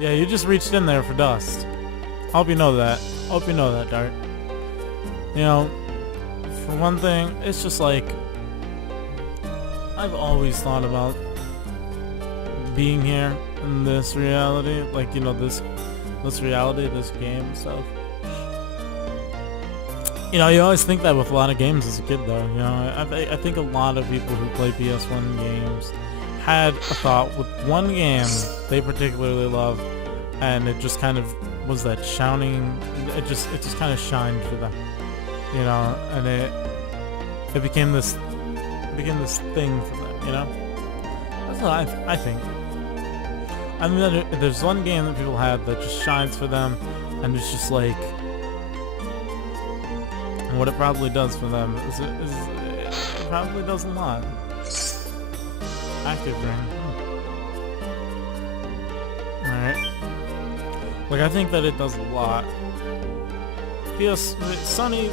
Yeah, you just reached in there for dust. Hope you know that. Hope you know that, Dart. You know, for one thing, it's just like I've always thought about being here in this reality, like, you know, this reality, this game and stuff. You know, you always think that with a lot of games as a kid, though. You know, I think a lot of people who play PS1 games had a thought with one game they particularly loved, and it just kind of was that shining. It just kind of shined for them, you know, and it became this thing for them, you know. That's what I think. I mean, there's one game that people have that just shines for them, and it's just like. And what it probably does for them is it probably does a lot. Active ring. Alright. Like, I think that it does a lot. Sony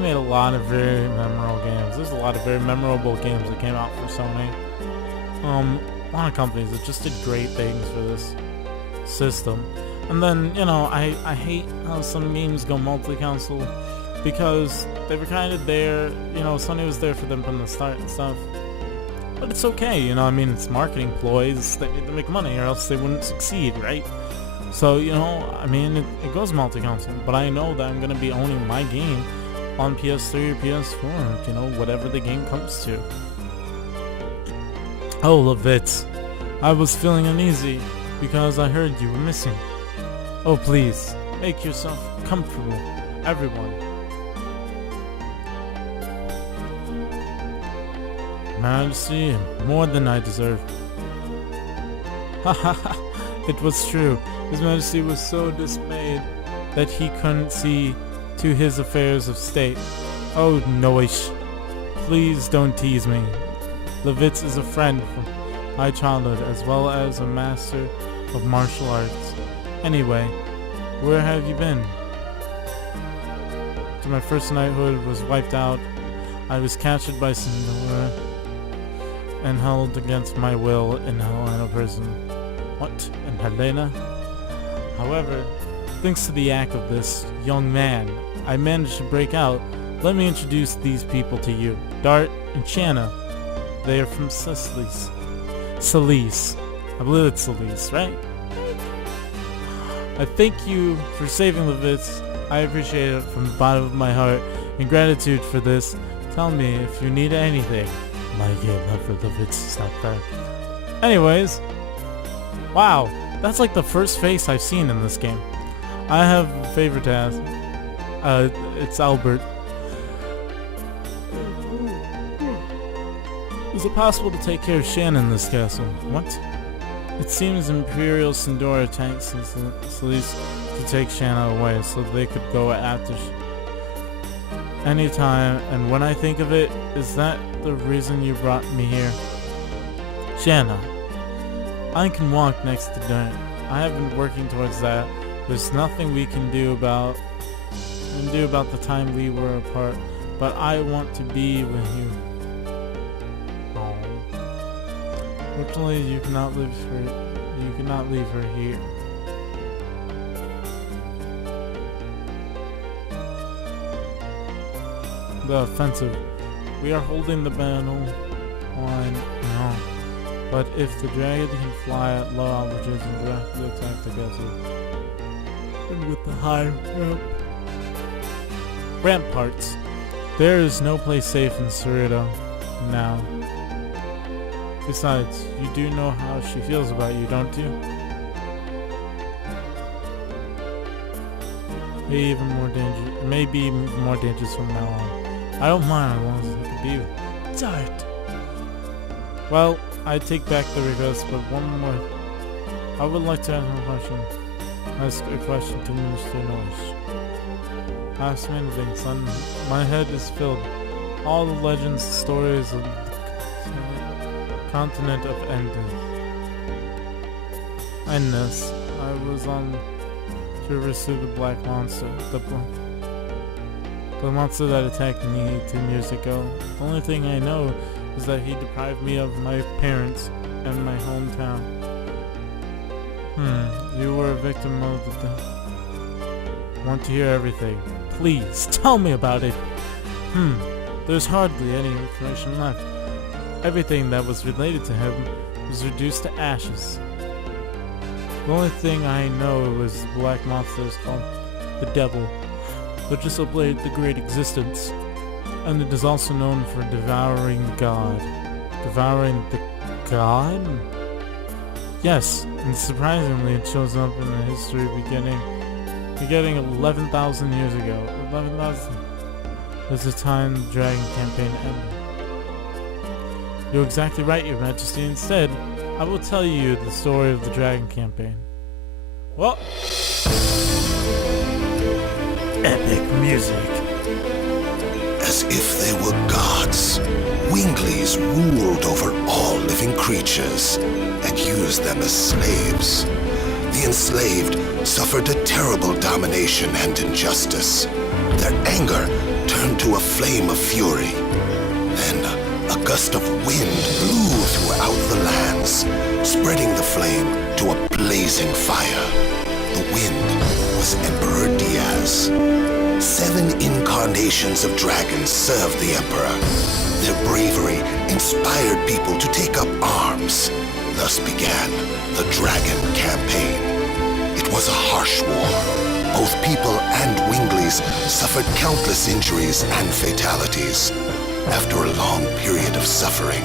made a lot of very memorable games. There's a lot of very memorable games that came out for Sony. A lot of companies that just did great things for this system. And then, you know, I hate how some games go multi-console, because they were kind of there, you know, Sony was there for them from the start and stuff. But it's okay, you know, I mean, it's marketing ploys, they need to make money or else they wouldn't succeed, right? So, you know, I mean, it goes multi-console, but I know that I'm going to be owning my game on PS3 or PS4, you know, whatever the game comes to. Oh, Levitz, I was feeling uneasy because I heard you were missing. Oh, please, make yourself comfortable, everyone. Majesty, more than I deserve. Ha ha ha, it was true. His Majesty was so dismayed that he couldn't see to his affairs of state. Oh, Noish, please don't tease me. Levitz is a friend from my childhood, as well as a master of martial arts. Anyway, where have you been? After my first knighthood was wiped out, I was captured by Sindora and held against my will in Helena prison. What? In Helena? However, thanks to the act of this young man, I managed to break out. Let me introduce these people to you. Dart and Shanna. They are from Sicilies. I believe it's Sicilies, right? I thank you for saving Levitz. I appreciate it from the bottom of my heart. In gratitude for this, tell me if you need anything. My game love for Levitz is not bad. Anyways, wow, that's like the first face I've seen in this game. I have a favorite task. It's Albert. Is it possible to take care of Shannon in this castle? What? It seems Imperial Sindora tanks Celeste to take Shanna away so they could go after anytime, and when I think of it, is that the reason you brought me here? Shanna, I can walk next to Dart. I have been working towards that. There's nothing we can do about the time we were apart, but I want to be with you. Oh. Fortunately, you cannot leave her here. The offensive. We are holding the battle line now, but if the dragon can fly at low altitudes and directly attack the castle, and with the high ramparts, there is no place safe in Cerrito now. Besides, you do know how she feels about you, don't you? It may be even more dangerous from now on. I don't mind as long as it can be with Dart. Well, I take back the request, but one more. I would like to ask a question to Minister Noish. Ask me anything, son. My head is filled. All the legends, stories of the continent of Endless. I was on to pursue the black monster. The monster that attacked me 10 years ago. The only thing I know is that he deprived me of my parents and my hometown. You were a victim of the... Want to hear everything. Please, tell me about it. There's hardly any information left. Everything that was related to him was reduced to ashes. The only thing I know was the black monster is called the Devil, but just disobeyed the great existence. And it is also known for devouring God. Devouring the God? Yes, and surprisingly it shows up in the history beginning 11,000 years ago. 11,000 was the time the Dragon campaign ended. You're exactly right, Your Majesty. Instead, I will tell you the story of the Dragon campaign. Well, epic music. As if they were gods, Winglies ruled over all living creatures and used them as slaves. The enslaved suffered a terrible domination and injustice. Their anger turned to a flame of fury. Then a gust of wind blew throughout the lands, spreading the flame to a blazing fire. The wind was Emperor Diaz. 7 incarnations of dragons served the Emperor. Their bravery inspired people to take up arms. Thus began the Dragon Campaign. It was a harsh war. Both people and Winglies suffered countless injuries and fatalities. After a long period of suffering,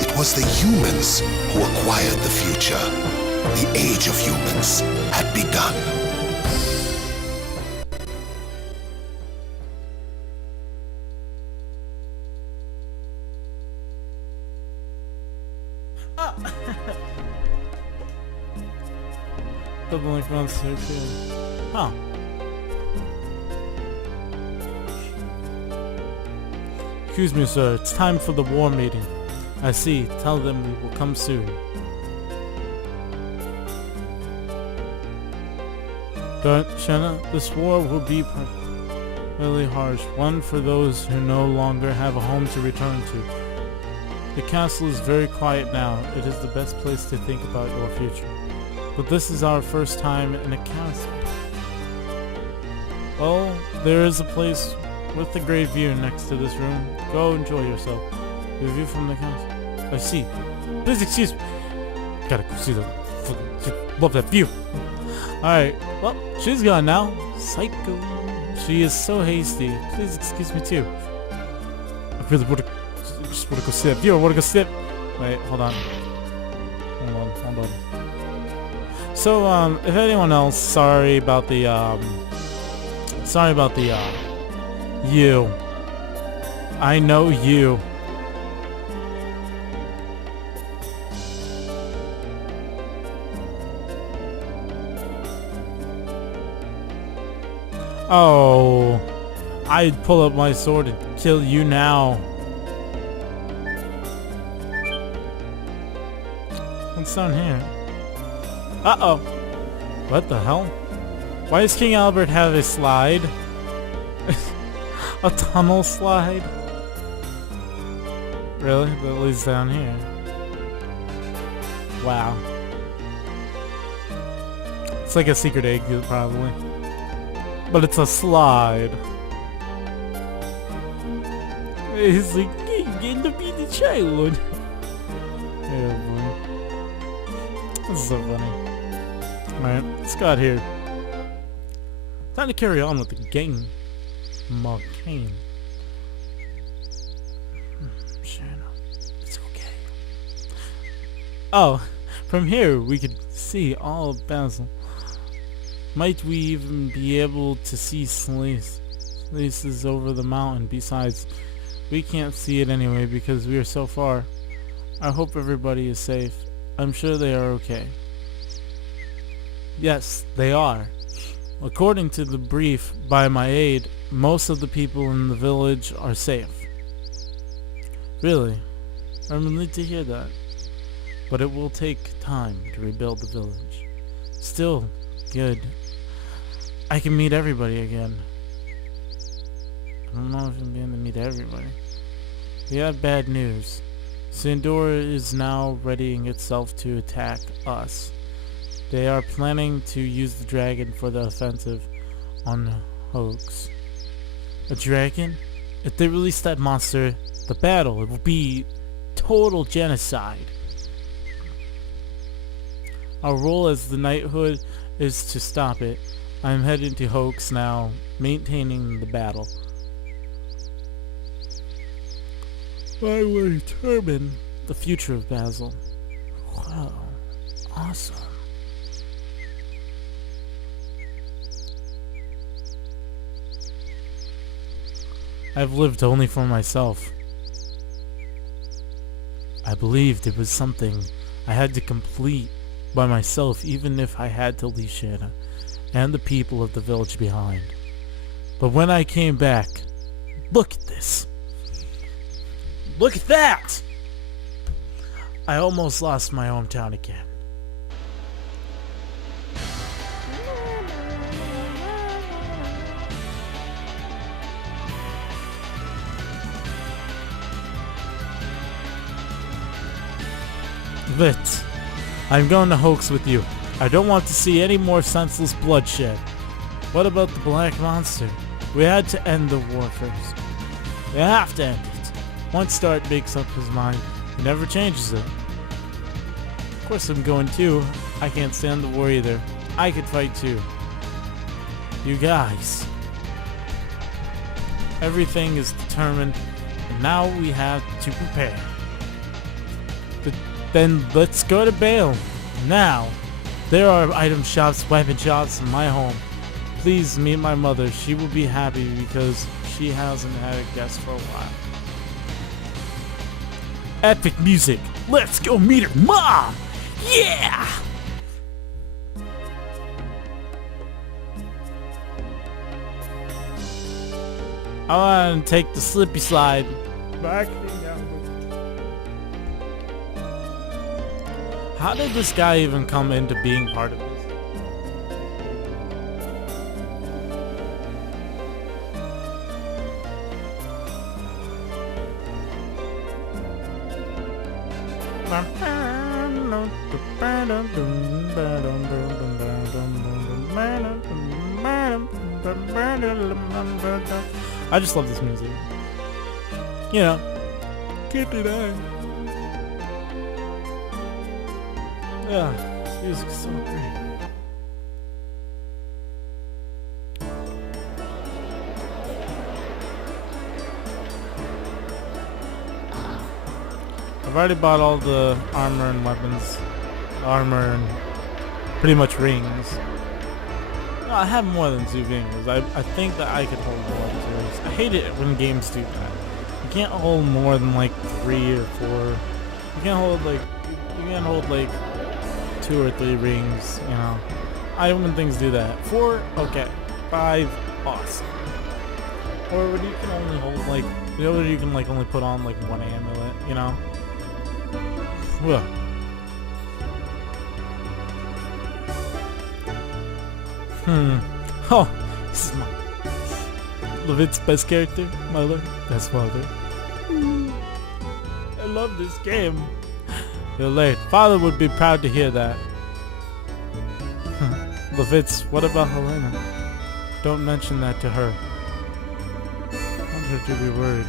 it was the humans who acquired the future. The age of humans had begun. Something like that, so huh. Excuse me, sir. It's time for the war meeting. I see. Tell them we will come soon. Shanna, this war will be really harsh. One for those who no longer have a home to return to. The castle is very quiet now. It is the best place to think about your future. But this is our first time in a castle. Well, there is a place with a great view next to this room. Go enjoy yourself. The view from the castle. I see. Please excuse me. Gotta go see the... Love that view. Alright, well, she's gone now. Psycho. She is so hasty. Please excuse me too. I really wanna... just wanna go see that view. I wanna go see it. Wait, hold on. Hold on. So, if anyone else, sorry about the, you. I know you. Oh, I'd pull up my sword and kill you now. What's down here? Uh-oh. What the hell? Why does King Albert have a slide? A tunnel slide? Really? That leads down here. Wow. It's like a secret exit, probably. But it's a slide. He's like, hey, getting to be the child. Yeah, boy. This is so funny. Alright, let's go out here. Time to carry on with the game. Marcane. Shanna, it's okay. Oh, from here we could see all of Basel. Might we even be able to see Slices over the mountain? Besides, we can't see it anyway because we are so far. I hope everybody is safe. I'm sure they are okay. Yes, they are. According to the brief by my aide, most of the people in the village are safe. Really? I'm relieved to hear that. But it will take time to rebuild the village. Still, good. I can meet everybody again. I don't know if I'm going to meet everybody. We have bad news. Sandora is now readying itself to attack us. They are planning to use the dragon for the offensive on Hoax. A dragon? If they release that monster, the battle, it will be total genocide. Our role as the knighthood is to stop it. I am heading to Hoax now, maintaining the battle. I will determine the future of Basil. Wow, awesome. I've lived only for myself. I believed it was something I had to complete by myself, even if I had to leave Shanna and the people of the village behind. But when I came back, look at this. Look at that! I almost lost my hometown again. Lit. I'm going to Hoax with you. I don't want to see any more senseless bloodshed. What about the Black Monster? We had to end the war first. We have to end it. Once Start makes up his mind, he never changes it. Of course I'm going too. I can't stand the war either. I could fight too. You guys. Everything is determined, and now we have to prepare. Then let's go to Bale. Now, there are item shops, weapon shops in my home. Please meet my mother. She will be happy because she hasn't had a guest for a while. Epic music. Let's go meet her mom. Yeah! I want to take the slippy slide. Back down. How did this guy even come into being part of this? I just love this music. You know, keep it on. Yeah, music's so great. I've already bought all the armor and weapons. Armor and pretty much rings. No, I have more than 2 fingers. I think that I could hold more than 2 rings. I hate it when games do that. You can't hold more than like 3 or 4. You can't hold like 2 or 3 rings, you know. I hate when things do that. 4, okay. 5, awesome. Or when you can only hold like, you know, you can like only put on like 1 amulet, you know. Well. Oh, this is my Levit's best character, mother, best mother. I love this game. You're late. Father would be proud to hear that. Levitz, what about Helena? Don't mention that to her. I want her to be worried.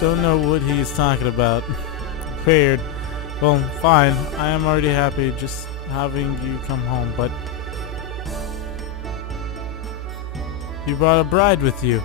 Don't know what he's talking about. Weird. Well, fine. I am already happy just having you come home, but you brought a bride with you.